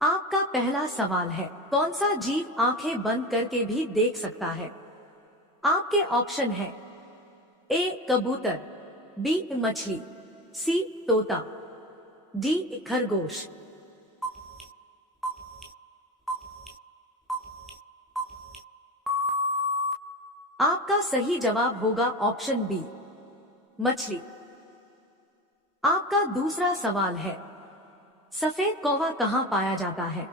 आपका पहला सवाल है, कौन सा जीव आंखें बंद करके भी देख सकता है? आपके ऑप्शन है ए कबूतर, बी मछली, सी तोता, डी खरगोश। आपका सही जवाब होगा ऑप्शन बी, मछली। आपका दूसरा सवाल है, सफेद कौवा कहां पाया जाता है?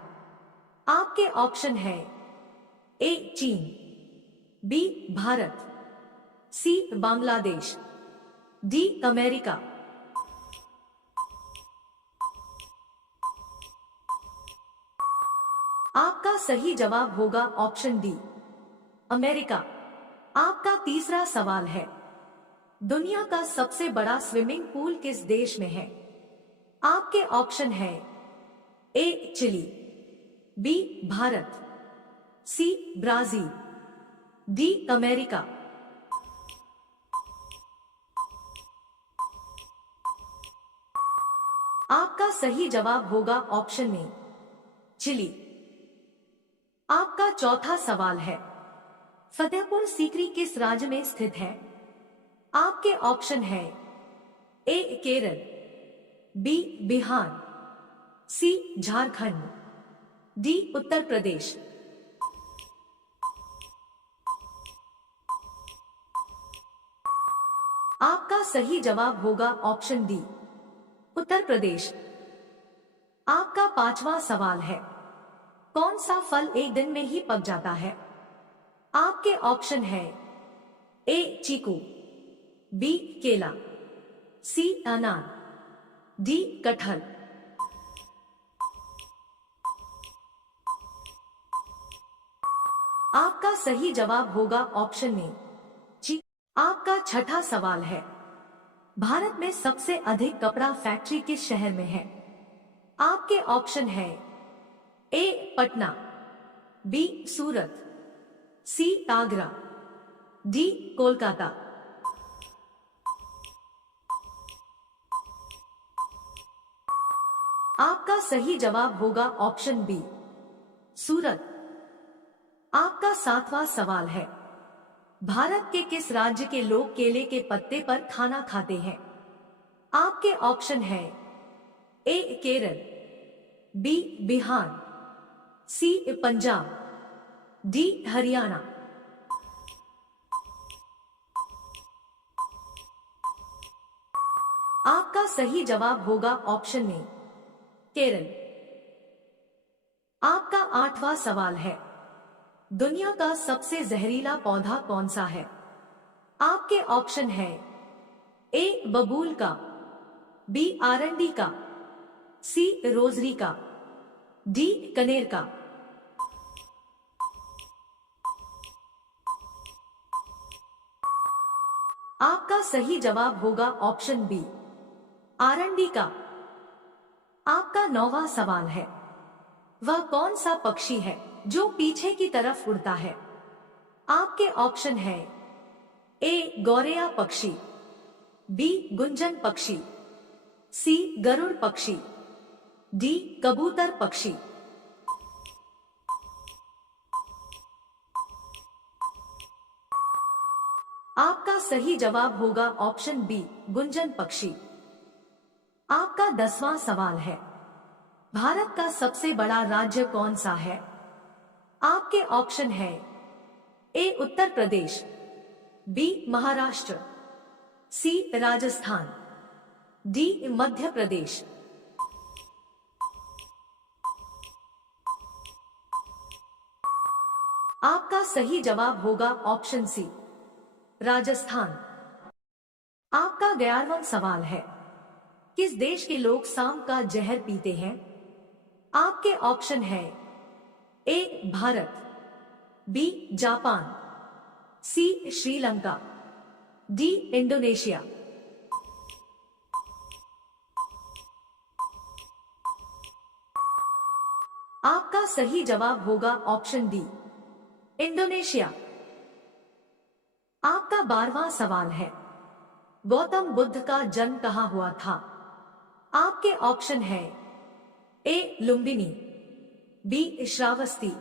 आपके ऑप्शन है ए चीन, बी भारत, सी बांग्लादेश, डी अमेरिका। आपका सही जवाब होगा ऑप्शन डी, अमेरिका। आपका तीसरा सवाल है, दुनिया का सबसे बड़ा स्विमिंग पूल किस देश में है? आपके ऑप्शन है A Chile, B Bharat, C Brazil, D America. आपका सही जवाब होगा ऑप्शन ए चिली। आपका चौथा सवाल है, फतेहपुर सीकरी किस राज्य में स्थित है? आपके ऑप्शन है ए केरल, बी बिहार, सी झारखंड, डी उत्तर प्रदेश। आपका सही जवाब होगा ऑप्शन डी, उत्तर प्रदेश। आपका पांचवा सवाल है, कौन सा फल एक दिन में ही पक जाता है? आपके ऑप्शन है ए चीकू, बी केला, सी अनार, डी कटहल। आपका सही जवाब होगा ऑप्शन ए ची। आपका छठा सवाल है, भारत में सबसे अधिक कपड़ा फैक्ट्री किस शहर में है? आपके ऑप्शन है ए पटना, बी सूरत, सी आगरा, डी कोलकाता। आपका सही जवाब होगा ऑप्शन बी, सूरत। आपका सातवां सवाल है, भारत के किस राज्य के लोग केले के पत्ते पर खाना खाते हैं? आपके ऑप्शन है ए केरल, बी बिहार, सी पंजाब, डी हरियाणा। आपका सही जवाब होगा ऑप्शन ए केरल। आपका आठवां सवाल है, दुनिया का सबसे जहरीला पौधा कौन सा है? आपके ऑप्शन है ए बबूल का, बी आरंडी का, सी रोजरी का, डी कनेर का। आपका सही जवाब होगा ऑप्शन बी, आरंडी का। आपका नौवां सवाल है, वह कौन सा पक्षी है जो पीछे की तरफ उड़ता है? आपके ऑप्शन है ए गौरैया पक्षी, बी गुंजन पक्षी, सी गरुड़ पक्षी, डी कबूतर पक्षी। आपका सही जवाब होगा ऑप्शन बी, गुंजन पक्षी। आपका 10वां सवाल है, भारत का सबसे बड़ा राज्य कौन सा है? आपके ऑप्शन है ए उत्तर प्रदेश, बी महाराष्ट्र, सी राजस्थान, डी मध्य प्रदेश। आपका सही जवाब होगा ऑप्शन सी, राजस्थान। आपका 11वां सवाल है, किस देश के लोग सांप का जहर पीते हैं? आपके ऑप्शन है ए भारत, बी जापान, सी श्रीलंका, डी इंडोनेशिया। आपका सही जवाब होगा ऑप्शन डी, इंडोनेशिया। आपका 12वां सवाल है, गौतम बुद्ध का जन्म कहां हुआ था? आपके ऑप्शन है ए लुम्बिनी, बी श्रावस्ती,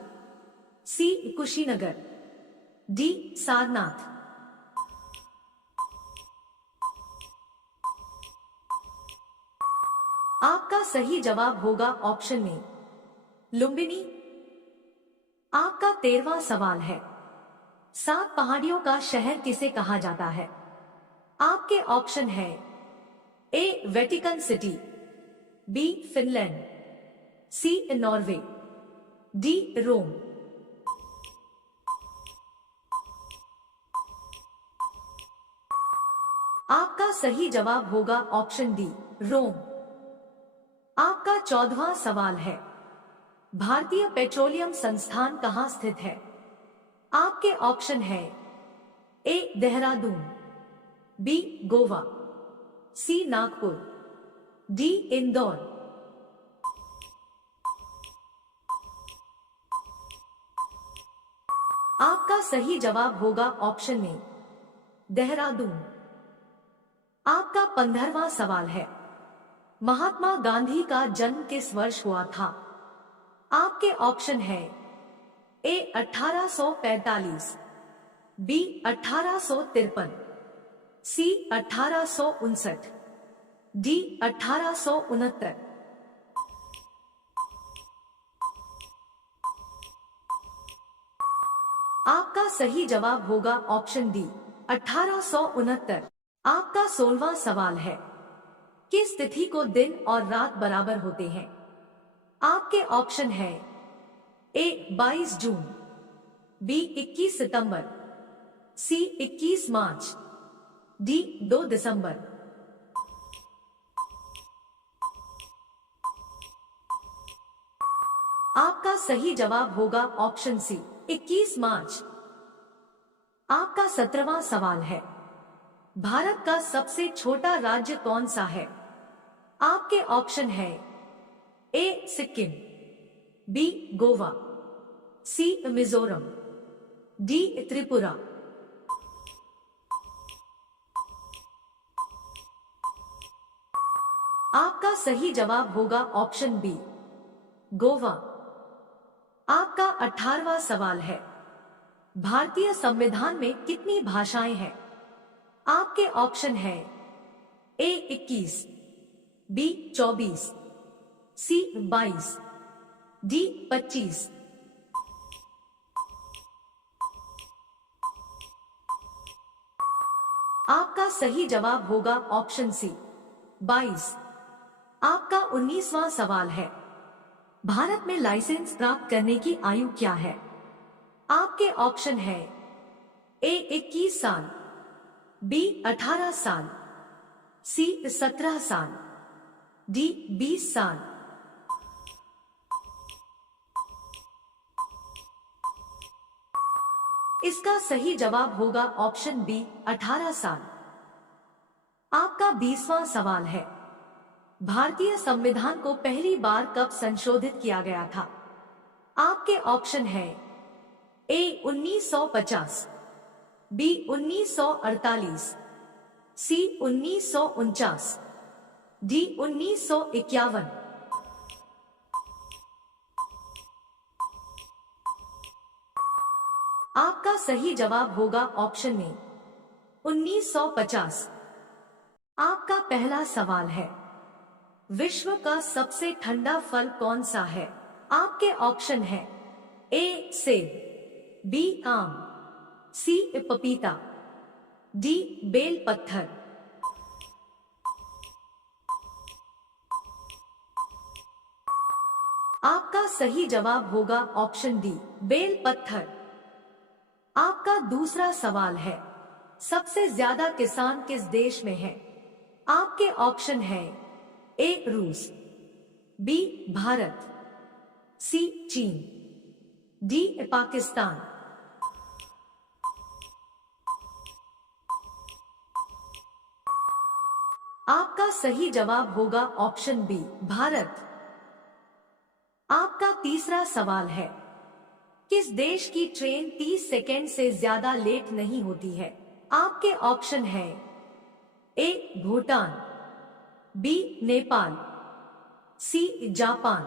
सी कुशीनगर, डी सारनाथ। आपका सही जवाब होगा ऑप्शन में लुम्बिनी। आपका 13वां सवाल है, 7 पहाड़ियों का शहर किसे कहा जाता है? आपके ऑप्शन है ए वेटिकन सिटी, बी फिनलैंड, सी नॉर्वे, डी रोम। आपका सही जवाब होगा ऑप्शन डी रोम। आपका 14वां सवाल है, भारतीय पेट्रोलियम संस्थान कहां स्थित है? आपके ऑप्शन है ए देहरादून, बी गोवा, सी नागपुर, डी इंदौर। आपका सही जवाब होगा ऑप्शन में देहरादून। आपका 15वां सवाल है, महात्मा गांधी का जन्म किस वर्ष हुआ था? आपके ऑप्शन है ए 1845, बी 1853, सी 1859, डी 1869। आपका सही जवाब होगा ऑप्शन डी 1869। आपका 16वां सवाल है, किस तिथि को दिन और रात बराबर होते हैं? आपके ऑप्शन है ए 22 जून, बी 21 सितंबर, सी 21 मार्च, डी 2 दिसंबर। आपका सही जवाब होगा ऑप्शन सी 21 मार्च। आपका 17वां सवाल है, भारत का सबसे छोटा राज्य कौन सा है? आपके ऑप्शन है ए सिक्किम, बी गोवा, सी मिजोरम, डी त्रिपुरा। आपका सही जवाब होगा ऑप्शन बी गोवा। आपका 18वां सवाल है, भारतीय संविधान में कितनी भाषाएं हैं? आपके ऑप्शन है ए 21, बी 24, सी 22, डी 25। आपका सही जवाब होगा ऑप्शन सी 22। आपका 19वां सवाल है, भारत में लाइसेंस प्राप्त करने की आयु क्या है? आपके ऑप्शन है ए 21 साल, बी 18 साल, सी 17 साल, डी 20 साल। इसका सही जवाब होगा ऑप्शन बी 18 साल। आपका 20वां सवाल है, भारतीय संविधान को पहली बार कब संशोधित किया गया था? आपके ऑप्शन है ए 1950, बी 1948, सी 1949, डी 1951। आपका सही जवाब होगा ऑप्शन में 1950। आपका पहला सवाल है, विश्व का सबसे ठंडा फल कौन सा है? आपके ऑप्शन है ए सेब, बी आम, सी पपीता, डी बेल पत्थर। आपका सही जवाब होगा ऑप्शन डी बेल पत्थर। आपका दूसरा सवाल है, सबसे ज्यादा किसान किस देश में हैं? आपके ऑप्शन है ए रूस, बी भारत, सी चीन, डी पाकिस्तान। आपका सही जवाब होगा ऑप्शन बी भारत। आपका तीसरा सवाल है, किस देश की ट्रेन 30 सेकेंड से ज्यादा लेट नहीं होती है? आपके ऑप्शन है A Bhutan, B Nepal, C Japan,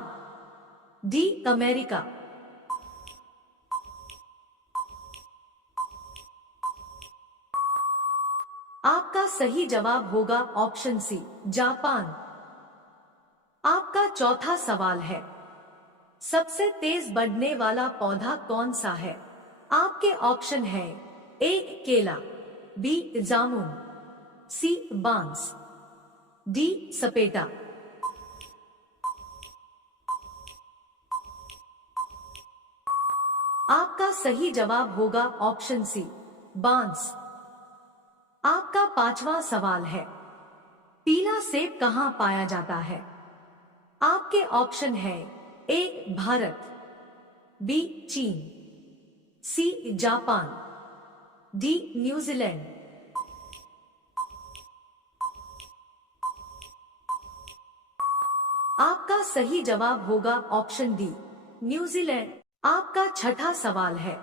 D America. आपका सही जवाब होगा ऑप्शन सी जापान। आपका चौथा सवाल है, सबसे तेज बढ़ने वाला पौधा कौन सा है? आपके ऑप्शन है ए केला, बी जामुन, सी बांस, डी सपेटा। आपका सही जवाब होगा ऑप्शन सी बांस। आपका पांचवा सवाल है, पीला सेब कहां पाया जाता है? आपके ऑप्शन है ए भारत, बी चीन, सी जापान, डी न्यूजीलैंड। आपका सही जवाब होगा ऑप्शन डी न्यूजीलैंड। आपका छठा सवाल है,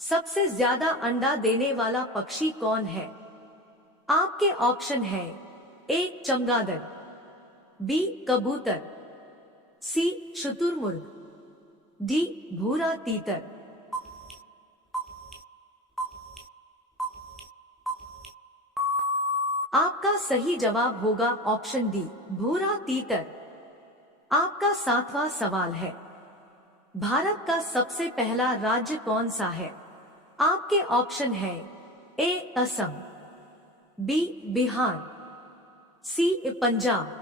सबसे ज्यादा अंडा देने वाला पक्षी कौन है? आपके ऑप्शन है ए चमगादड़, बी कबूतर, सी शुतुरमुर्ग, डी भूरा तीतर। आपका सही जवाब होगा ऑप्शन डी भूरा तीतर। आपका सातवां सवाल है, भारत का सबसे पहला राज्य कौन सा है? आपके ऑप्शन है ए असम, बी बिहार, सी पंजाब,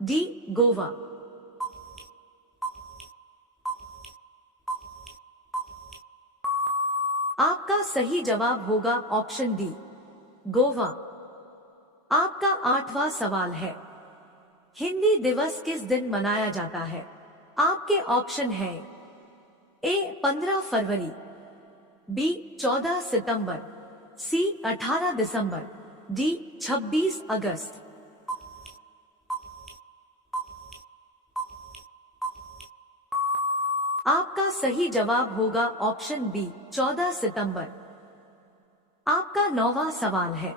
डी गोवा। आपका सही जवाब होगा ऑप्शन डी गोवा। आपका आठवां सवाल है, हिंदी दिवस किस दिन मनाया जाता है? आपके ऑप्शन है ए 15 फरवरी, बी 14 सितंबर, सी 18 दिसंबर, डी 26 अगस्त। आपका सही जवाब होगा ऑप्शन बी 14 सितंबर। आपका नौवां सवाल है,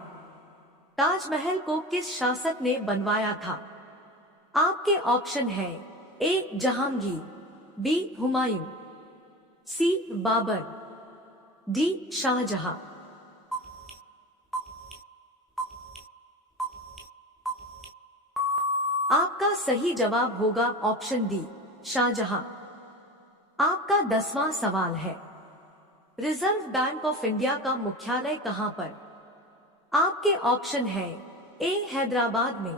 ताजमहल को किस शासक ने बनवाया था? आपके ऑप्शन है ए जहांगीर, बी हुमायूं, सी बाबर, डी शाहजहां। आपका सही जवाब होगा ऑप्शन डी शाहजहां। आपका 10वां सवाल है, रिजर्व बैंक ऑफ इंडिया का मुख्यालय कहां पर? आपके ऑप्शन है ए हैदराबाद में,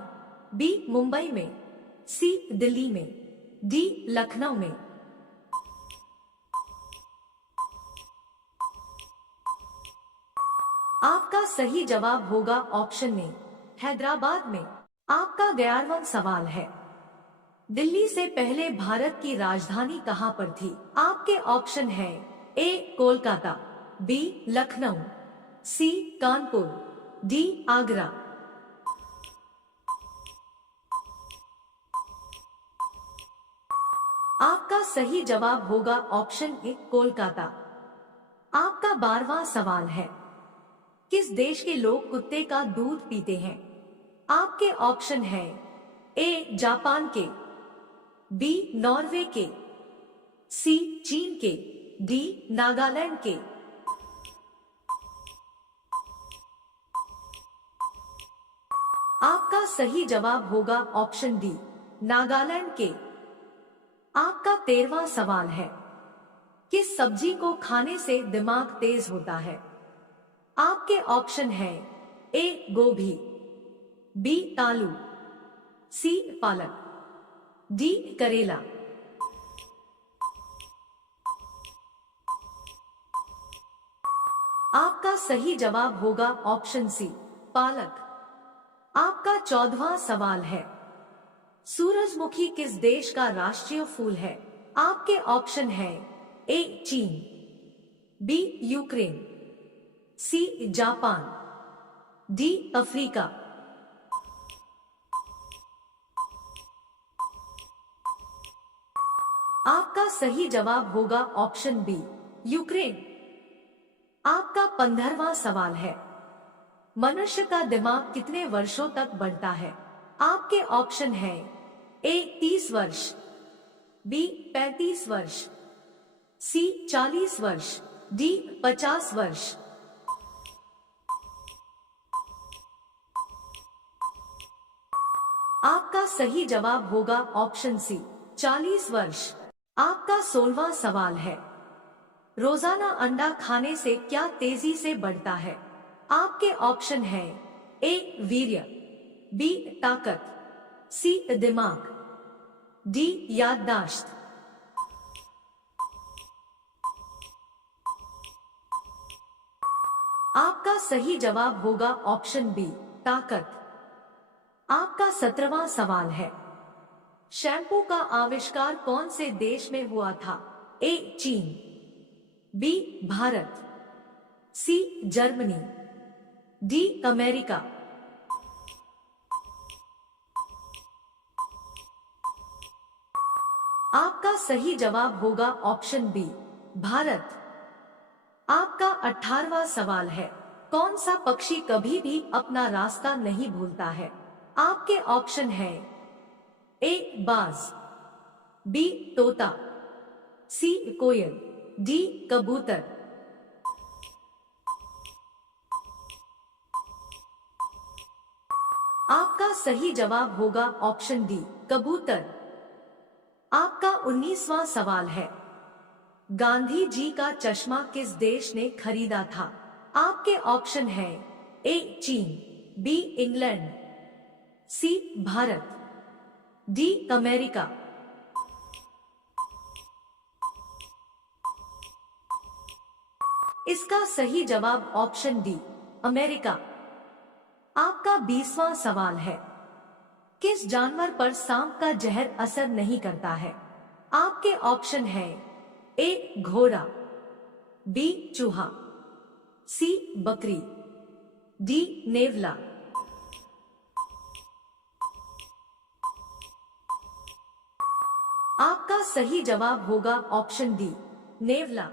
बी मुंबई में, सी दिल्ली में, डी लखनऊ में। आपका सही जवाब होगा ऑप्शन ए हैदराबाद में। आपका 11वां सवाल है, दिल्ली से पहले भारत की राजधानी कहां पर थी? आपके ऑप्शन है ए कोलकाता, बी लखनऊ, सी कानपुर, डी आगरा। आपका सही जवाब होगा ऑप्शन ए कोलकाता। आपका 12वां सवाल है, किस देश के लोग कुत्ते का दूध पीते हैं? आपके ऑप्शन है ए जापान के, बी नॉर्वे के, सी चीन के, डी नागालैंड के। आपका सही जवाब होगा ऑप्शन डी नागालैंड के। आपका 13वां सवाल है, किस सब्जी को खाने से दिमाग तेज होता है? आपके ऑप्शन है ए गोभी, बी आलू, सी पालक, डी करेला। आपका सही जवाब होगा ऑप्शन सी पालक। आपका 14वां सवाल है, सूरजमुखी किस देश का राष्ट्रीय फूल है? आपके ऑप्शन है ए चीन, B Ukraine, C Japan, D Africa. आपका सही जवाब होगा ऑप्शन बी यूक्रेन। आपका 15वां सवाल है, मनुष्य का दिमाग कितने वर्षों तक बढ़ता है? आपके ऑप्शन है ए 30 वर्ष, बी 35 वर्ष, सी 40 वर्ष, डी 50 वर्ष। आपका सही जवाब होगा ऑप्शन सी 40 वर्ष। आपका 16वां सवाल है, रोजाना अंडा खाने से क्या तेजी से बढ़ता है? आपके ऑप्शन है ए वीर्य, बी ताकत, सी दिमाग, डी याददाश्त। आपका सही जवाब होगा ऑप्शन बी ताकत। आपका 17वां सवाल है, शैम्पू का आविष्कार कौन से देश में हुआ था? ए चीन, B Bharat, C Germany, D America. आपका सही जवाब होगा ऑप्शन बी भारत। आपका 18वां सवाल है, कौन सा पक्षी कभी भी अपना रास्ता नहीं भूलता है? आपके ऑप्शन है ए बाज, बी तोता, सी कोयल, डी कबूतर। आपका सही जवाब होगा ऑप्शन डी कबूतर। आपका 19वां सवाल है, गांधी जी का चश्मा किस देश ने खरीदा था? आपके ऑप्शन है ए चीन, बी इंग्लैंड, सी भारत, डी अमेरिका। इसका सही जवाब ऑप्शन डी अमेरिका। आपका 20वां सवाल है, किस जानवर पर सांप का जहर असर नहीं करता है? आपके ऑप्शन है ए घोड़ा, बी चूहा, सी बकरी, डी नेवला। आपका सही जवाब होगा ऑप्शन डी नेवला।